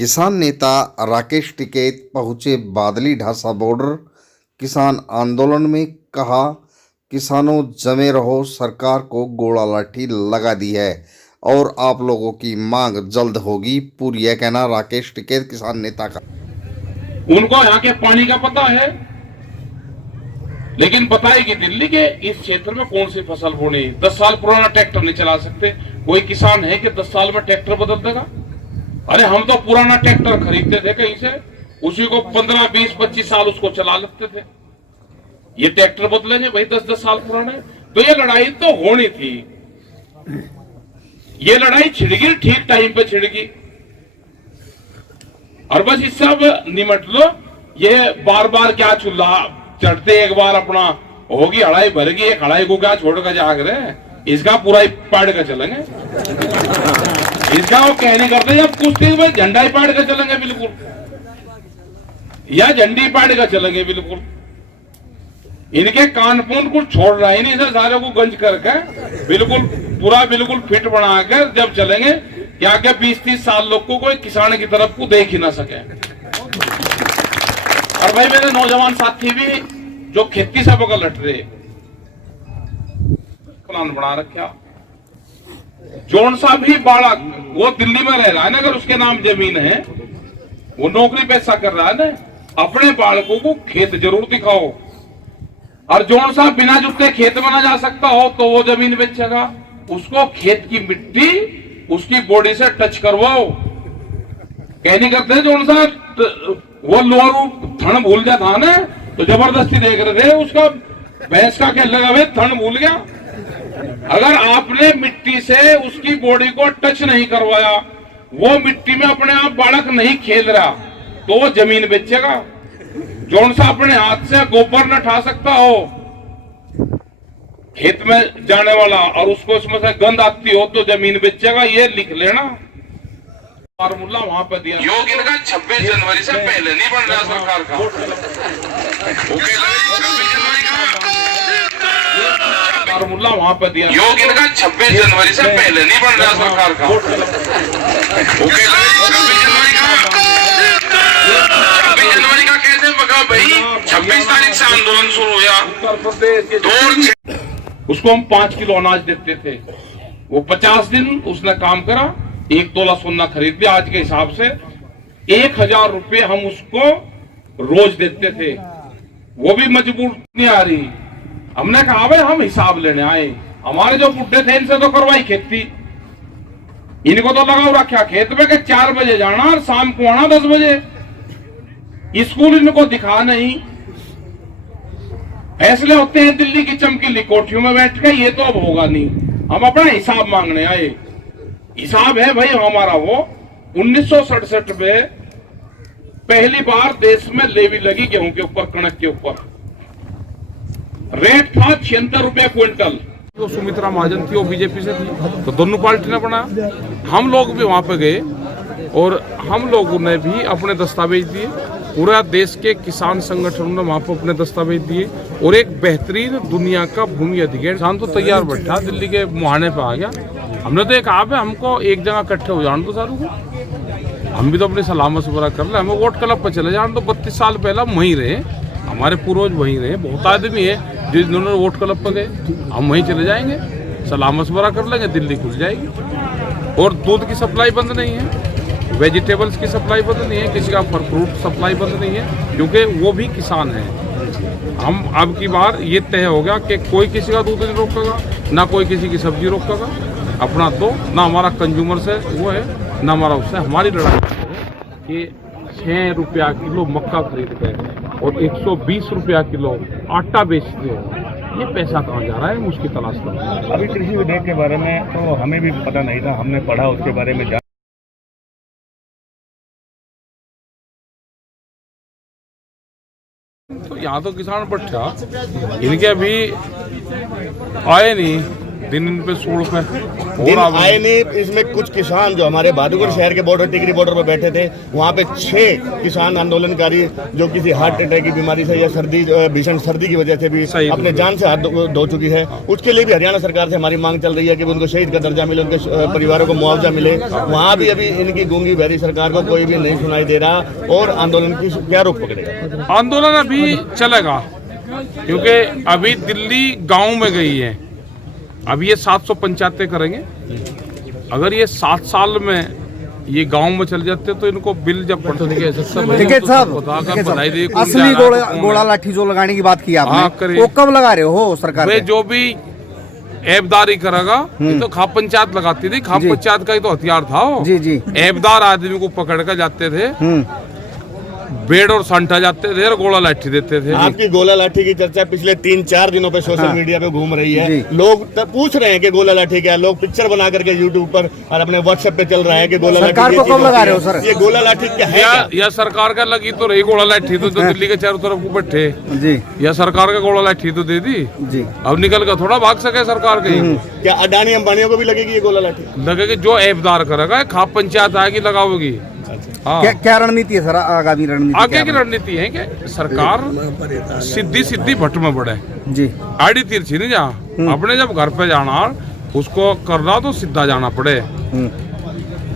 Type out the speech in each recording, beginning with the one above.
किसान नेता राकेश टिकैत पहुंचे बादली ढासा बॉर्डर। किसान आंदोलन में कहा, किसानों जमे रहो, सरकार को गोला लाठी लगा दी है और आप लोगों की मांग जल्द होगी पूरी। यह कहना राकेश टिकैत किसान नेता का। उनको यहाँ के पानी का पता है, लेकिन पता है कि दिल्ली के इस क्षेत्र में कौन सी फसल बोनी। 10 साल पुराना ट्रैक्टर नहीं चला सकते। कोई किसान है कि 10 साल में ट्रैक्टर बदल देगा? अरे हम तो पुराना ट्रैक्टर खरीदते थे कहीं से, उसी को 15, 20, 25 साल उसको चला लेते थे। ये ट्रैक्टर बदलेंगे भाई 10-10 साल पुराने? तो ये लड़ाई तो होनी थी। ये लड़ाई छिड़गी, ठीक टाइम पे छिड़गी, और बस इस सब निमट लो। ये बार बार क्या चूल्हा चढ़ते, एक बार अपना होगी हड़ाई भरगी, एक हड़ाई को क्या छोड़ कर जाग रहे, इसका पूरा ही पाड़ कर चलेंगे। इसका वो कहने करते जब कुछ भाई झंडा ही पाड़ कर चलेंगे बिल्कुल, या झंडी पाड़ कर चलेंगे बिल्कुल। इनके कानपून कुछ छोड़ रहा है नहीं, इसे सारे को गंज करके बिल्कुल पूरा बिल्कुल फिट बनाकर जब चलेंगे, क्या क्या 20-30 साल लोग को कोई किसान की तरफ को देख ही ना सके। और भाई मेरे नौजवान साथी भी जो खेती से बगल लट रहे, प्लान बना रखा। जौन सा भी बालक वो दिल्ली में रह रहा है ना, अगर उसके नाम जमीन है, वो नौकरी पैसा कर रहा है ना, अपने बालकों को खेत जरूर दिखाओ। और जौन सा बिना जुते खेत में ना जा सकता हो तो वो जमीन बेचेगा, उसको खेत की मिट्टी उसकी बॉडी से टच करवाओ। कहनी करते हैं जौन सा वो लोअर थन भूल गया था ना, तो जबरदस्ती देख रहे थे उसका भैंस का खेल लगा हुआ, थन भूल गया। अगर आपने मिट्टी से उसकी बॉडी को टच नहीं करवाया, वो मिट्टी में अपने आप बालक नहीं खेल रहा, तो वो जमीन बेचेगा। जौन सा अपने हाथ से गोबर न उठा सकता हो खेत में जाने वाला, और उसको इसमें से गंद आती हो, तो जमीन बेचेगा। ये लिख लेना। फार्मूला वहां पर दिया। योग इनका 26 जनवरी से पहले नहीं बन रहा सरकार का। 26 जनवरी का फार्मूला वहां पर दिया। योग इनका 26 जनवरी से पहले नहीं बन रहा सरकार का। 26 जनवरी का कैसे बगा भाई? 26 तारीख से आंदोलन शुरू हुआ। उसको हम 5 किलो अनाज देते थे, वो 50 दिन उसने काम करा, 1 तोला सोना खरीद लिया। आज के हिसाब से 1000 रुपये हम उसको रोज देते थे। वो भी मजबूर नहीं आ रही। हमने कहा भाई हम हिसाब लेने आए, हमारे जो बुढ़े थे इनसे तो करवाई खेती, इनको तो लगाओ रखा खेत में के 4 बजे जाना और शाम को आना 10 बजे। स्कूल इनको दिखा नहीं। फैसले होते हैं दिल्ली की चमकीली कोठियों में बैठ के, ये तो अब होगा नहीं। हम अपना हिसाब मांगने आए। हिसाब है भाई हमारा वो 1967 में पहली बार देश में लेवी लगी गेहूं के ऊपर, कणक के ऊपर। रेट था 76 रुपए क्विंटल। वो सुमित्रा महाजन थी, वो बीजेपी से थी, तो दोनों पार्टी ने बनाया। हम लोग भी वहां पे गए और हम लोगों ने भी अपने दस्तावेज दिए। पूरा देश के किसान संगठनों ने वहां पर अपने दस्तावेज दिए, और एक बेहतरीन दुनिया का भूमि अधिकारी किसान तो तैयार बैठा दिल्ली के मुहाने पे आ गया। हमने तो एक आप है, हमको एक जगह इकट्ठे हो जाने दो सारों को, हम भी तो अपनी सलाह मशवरा कर ले। हमें वोट क्लब पर चले जाने तो 32 साल पहले हम वहीं रहे, हमारे पूर्वज वहीं रहे। बहुत आदमी है जिन्होंने वोट क्लब पर गए, हम वहीं चले जाएंगे, सलाह मशवरा कर लेंगे, दिल्ली खुल जाएगी। और दूध की सप्लाई बंद नहीं है, वेजिटेबल्स की सप्लाई बंद नहीं है, किसी का फ्रूट सप्लाई बंद नहीं है, क्योंकि वो भी किसान है। हम अब की बार ये तय हो गया कि कोई किसी का दूध नहीं रोकेगा, ना कोई किसी की सब्जी रोकेगा। अपना तो ना हमारा कंज्यूमर से वो है, ना हमारा उससे। हमारी लड़ाई कि 6 रुपया किलो मक्का खरीद के और 120 रुपया किलो आटा बेचते हो, ये पैसा कहाँ जा रहा है, उसकी तलाश करो। अभी कृषि विधेयक के बारे में तो हमें भी पता नहीं था, हमने पढ़ा उसके बारे में। तो यहाँ तो किसान बैठा, इनके अभी आए नहीं, दिन पे 16 पे दिन और आए नहीं। इसमें कुछ किसान जो हमारे बहादुरगढ़ शहर के बॉर्डर, टिकरी बॉर्डर पर बैठे थे, वहाँ पे 6 किसान आंदोलनकारी जो किसी हार्ट अटैक की बीमारी से या सर्दी, भीषण सर्दी की वजह से भी अपने जान से हाथ धो चुकी है। उसके लिए भी हरियाणा सरकार से हमारी मांग चल रही है कि उनको शहीद का दर्जा मिले, उनके परिवारों को मुआवजा मिले। वहाँ भी अभी इनकी गूंगी बहरी सरकार को कोई भी नहीं सुनाई दे रहा। और आंदोलन की क्या रुख पकड़ेगा? आंदोलन अभी चलेगा, क्योंकि अभी दिल्ली गांव में गई है। अभी ये 700 पंचायतें करेंगे। अगर ये 7 साल में ये गांव में चल जाते तो इनको बिल जब पढ़ते टिकैत साहब, बधाई दी। असली गोला लाठी जो लगाने की बात की आपने, वो कब लगा रहे हो सरकार वे जो भी ऐबदारी करेगा, ये तो खाप पंचायत लगाती थी, खाप पंचायत का ही तो हथियार था वो। जी। ऐबदार आदमी को पकड़ कर जाते थे, बेड और संठा जाते थे और गोला लाठी देते थे। आपकी गोला लाठी की चर्चा पिछले 3-4 दिनों पे सोशल मीडिया पे घूम रही है। लोग पूछ रहे हैं कि गोला लाठी क्या है। लोग पिक्चर बना करके यूट्यूब पर और अपने व्हाट्सएप पे चल रहा है कि गोला लाठी सरकार को कब लगा रहे हो सर? ये गोला लाठी क्या है? या सरकार का लगी तो रही गोला लाठी तो दिल्ली के चारों तरफ को बैठे जी, या सरकार का गोला लाठी तो दे दी जी। अब निकल कर थोड़ा भाग सके सरकार के। क्या अडानी अंबानियों को भी लगेगी ये गोला लाठी? लगेगी, जो ऐबदार करेगा खाप पंचायत आएगी लगाओगी। हाँ। क्या रणनीति है सर, आगामी रणनीति? आगे की रणनीति है कि सरकार सीधी भट्ट में बढ़े जी। आड़ी तिरछी नहीं जा, अपने जब घर पे जाना उसको करना तो सीधा जाना पड़े।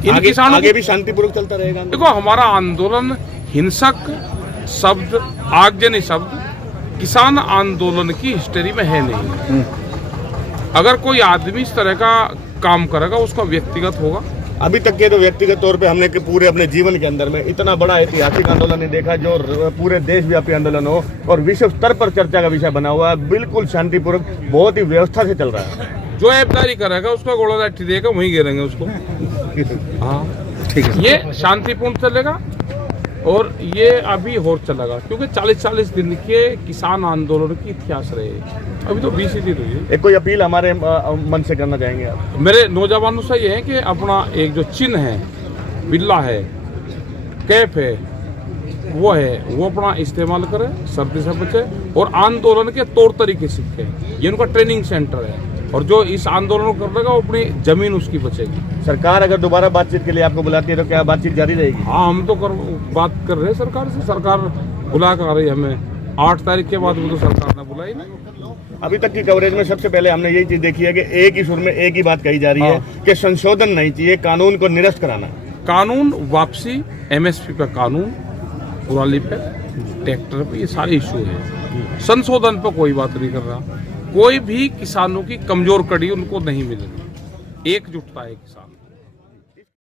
इन किसानों आगे भी शांतिपूर्वक चलता रहेगा। देखो, हमारा आंदोलन हिंसक शब्द, आगजनी शब्द किसान आंदोलन की हिस्ट्री में है नहीं। अगर कोई आदमी इस तरह का काम करेगा उसका व्यक्तिगत होगा। अभी तक के तो व्यक्तिगत तौर पे हमने पूरे अपने जीवन के अंदर में इतना बड़ा ऐतिहासिक आंदोलन नहीं देखा जो पूरे देशव्यापी आंदोलन हो और विश्व स्तर पर चर्चा का विषय बना हुआ है। बिल्कुल शांतिपूर्वक, बहुत ही व्यवस्था से चल रहा है। जो ऐबदारी करेगा उसका गोला लाठी देगा, वहीं गिरेंगे उसको। हाँ, ठीक है। ये शांतिपूर्ण चलेगा और ये अभी और चलेगा, क्योंकि 40-40 दिन के किसान आंदोलन की इतिहास रहे। अभी तो 20 ही दिन हुई। एक कोई अपील हमारे मन से करना चाहेंगे आप? मेरे नौजवानों से ये है कि अपना एक जो चिन्ह है, बिल्ला है, कैप है, वो अपना इस्तेमाल करें, सर्दी से बचे और आंदोलन के तौर तरीके सीखे। ये उनका ट्रेनिंग सेंटर है और जो इस आंदोलन को कर लेगा वो अपनी जमीन उसकी बचेगी। सरकार अगर दोबारा बातचीत के लिए आपको बुलाती है तो क्या बातचीत जारी रहेगी? हाँ, हम तो बात कर रहे हैं सरकार से। सरकार बुला कर आ रही है हमें। 8 तारीख के बाद वो तो सरकार ने बुलाई नहीं। अभी तक की कवरेज में सबसे पहले हमने यही चीज देखी है कि एक ही सुर में एक ही बात कही जा रही है कि संशोधन नहीं चाहिए, कानून को निरस्त कराना। कानून वापसी, MSP पे कानून, पुराली पे, ट्रैक्टर पे, ये सारे इशू है। संशोधन पे कोई बात नहीं कर रहा। कोई भी किसानों की कमजोर कड़ी उनको नहीं मिलेगी। एकजुटता है किसान।